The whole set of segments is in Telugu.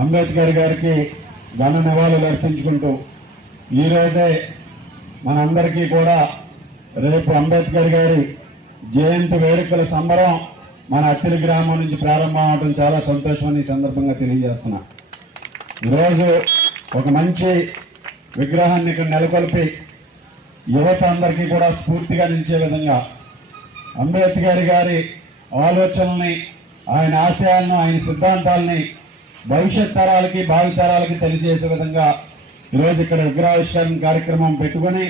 అంబేద్కర్ గారికి ఘన నివాళులు అర్పించుకుంటూ ఈరోజే మనందరికీ కూడా రేపు అంబేద్కర్ గారి జయంతి వేడుకల సంబరం మన అత్తిలి గ్రామం నుంచి ప్రారంభం అవడం చాలా సంతోషమని ఈ సందర్భంగా తెలియజేస్తున్నా. ఈరోజు ఒక మంచి విగ్రహాన్ని ఇక్కడ నెలకొల్పి యువత అందరికీ కూడా స్ఫూర్తిగా నిలిచే విధంగా అంబేద్కర్ గారి ఆలోచనల్ని ఆయన ఆశయాలను ఆయన సిద్ధాంతాలని భవిష్యత్ తరాలకి భావి తరాలకి తెలియజేసే విధంగా ఈరోజు ఇక్కడ విగ్రహావిష్కరణ కార్యక్రమం పెట్టుకొని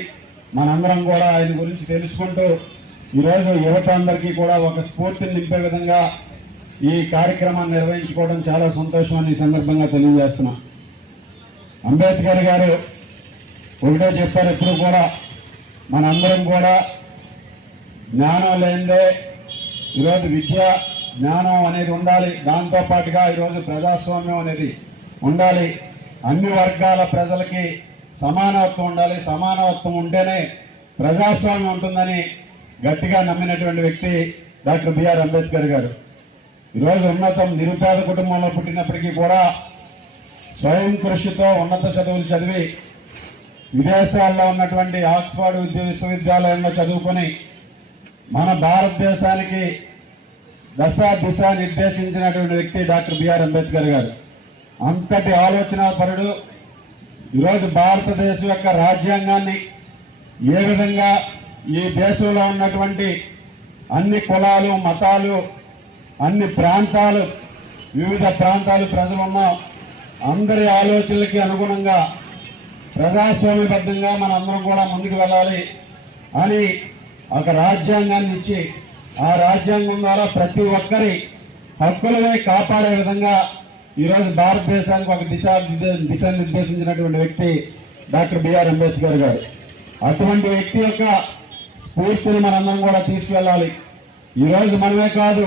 మనందరం కూడా ఆయన గురించి తెలుసుకుంటూ ఈరోజు యువత అందరికీ కూడా ఒక స్ఫూర్తిని నింపే విధంగా ఈ కార్యక్రమాన్ని నిర్వహించుకోవడం చాలా సంతోషం అని ఈ సందర్భంగా తెలియజేస్తున్నా. అంబేద్కర్ గారు ఒకటే చెప్పారు ఎప్పుడు కూడా మనందరం కూడా జ్ఞానం లేనిదే ఈరోజు విద్య జ్ఞానం అనేది ఉండాలి. దాంతో పాటుగా ఈరోజు ప్రజాస్వామ్యం అనేది ఉండాలి. అన్ని వర్గాల ప్రజలకి సమానత్వం ఉండాలి. సమానత్వం ఉంటేనే ప్రజాస్వామ్యం ఉంటుందని గట్టిగా నమ్మినటువంటి వ్యక్తి డాక్టర్ బిఆర్ అంబేద్కర్ గారు. ఈరోజు ఉన్నతం నిరుపేద కుటుంబంలో పుట్టినప్పటికీ కూడా స్వయం కృషితో ఉన్నత చదువులు చదివి విదేశాల్లో ఉన్నటువంటి ఆక్స్ఫర్డ్ విశ్వవిద్యాలయంలో చదువుకొని మన భారతదేశానికి దశ దిశ నిర్దేశించినటువంటి వ్యక్తి డాక్టర్ బిఆర్ అంబేద్కర్ గారు. అంతటి ఆలోచన పరుడు ఈరోజు భారతదేశం యొక్క రాజ్యాంగాన్ని ఏ విధంగా ఈ దేశంలో ఉన్నటువంటి అన్ని కులాలు మతాలు అన్ని ప్రాంతాలు వివిధ ప్రాంతాలు ప్రజలున్న అందరి ఆలోచనలకి అనుగుణంగా ప్రజాస్వామ్యబద్ధంగా మనందరం కూడా ముందుకు వెళ్ళాలి అని ఒక రాజ్యాంగాన్ని ఇచ్చి ఆ రాజ్యాంగం ద్వారా ప్రతి ఒక్కరి హక్కులనే కాపాడే విధంగా ఈరోజు భారతదేశానికి ఒక దిశ దిశానిర్దేశించినటువంటి వ్యక్తి డాక్టర్ బిఆర్ అంబేద్కర్ గారు. అటువంటి వ్యక్తి యొక్క స్ఫూర్తిని మనందరం కూడా తీసుకెళ్ళాలి. ఈరోజు మనమే కాదు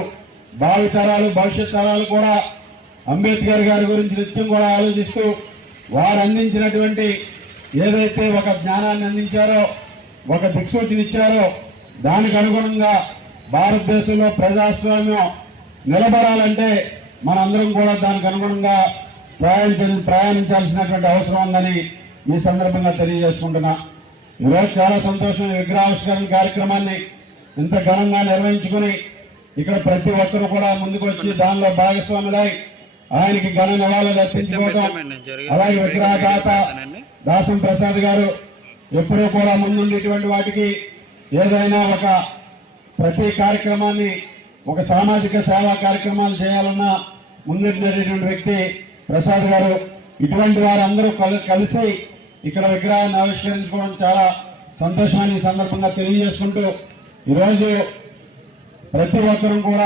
భావి తరాలు భవిష్యత్ తరాలు కూడా అంబేద్కర్ గారి గురించి నిత్యం కూడా ఆలోచిస్తూ వారు అందించినటువంటి ఏదైతే ఒక జ్ఞానాన్ని అందించారో ఒక దిక్సూచన ఇచ్చారో దానికి అనుగుణంగా భారతదేశంలో ప్రజాస్వామ్యం నిలబడాలంటే మనందరం కూడా దానికి అనుగుణంగా ప్రయాణించ ప్రయాణించాల్సినటువంటి అవసరం ఉందని ఈ సందర్భంగా తెలియజేసుకుంటున్నా. ఈరోజు చాలా సంతోషం విగ్రహావిష్కరణ కార్యక్రమాన్ని ఇంత ఘనంగా నిర్వహించుకుని ఇక్కడ ప్రతి ఒక్కరు కూడా ముందుకు వచ్చి దానిలో భాగస్వాములై ఆయనకి ఘన నివాళులు అర్పించుకోవడం అలాగే విగ్రహదాత దాసం ప్రసాద్ గారు ఎప్పుడూ కూడా ముందుండేటువంటి వాటికి ఏదైనా ఒక ప్రతి కార్యక్రమాన్ని ఒక సామాజిక సేవా కార్యక్రమాలు చేయాలన్నా ముందున్నటువంటి వ్యక్తి ప్రసాద్ గారు. ఇటువంటి వారందరూ కలిసి ఇక్కడ విగ్రహాన్ని ఆవిష్కరించుకోవడం చాలా సంతోషాన్ని సందర్భంగా తెలియజేసుకుంటూ ఈరోజు ప్రతి ఒక్కరూ కూడా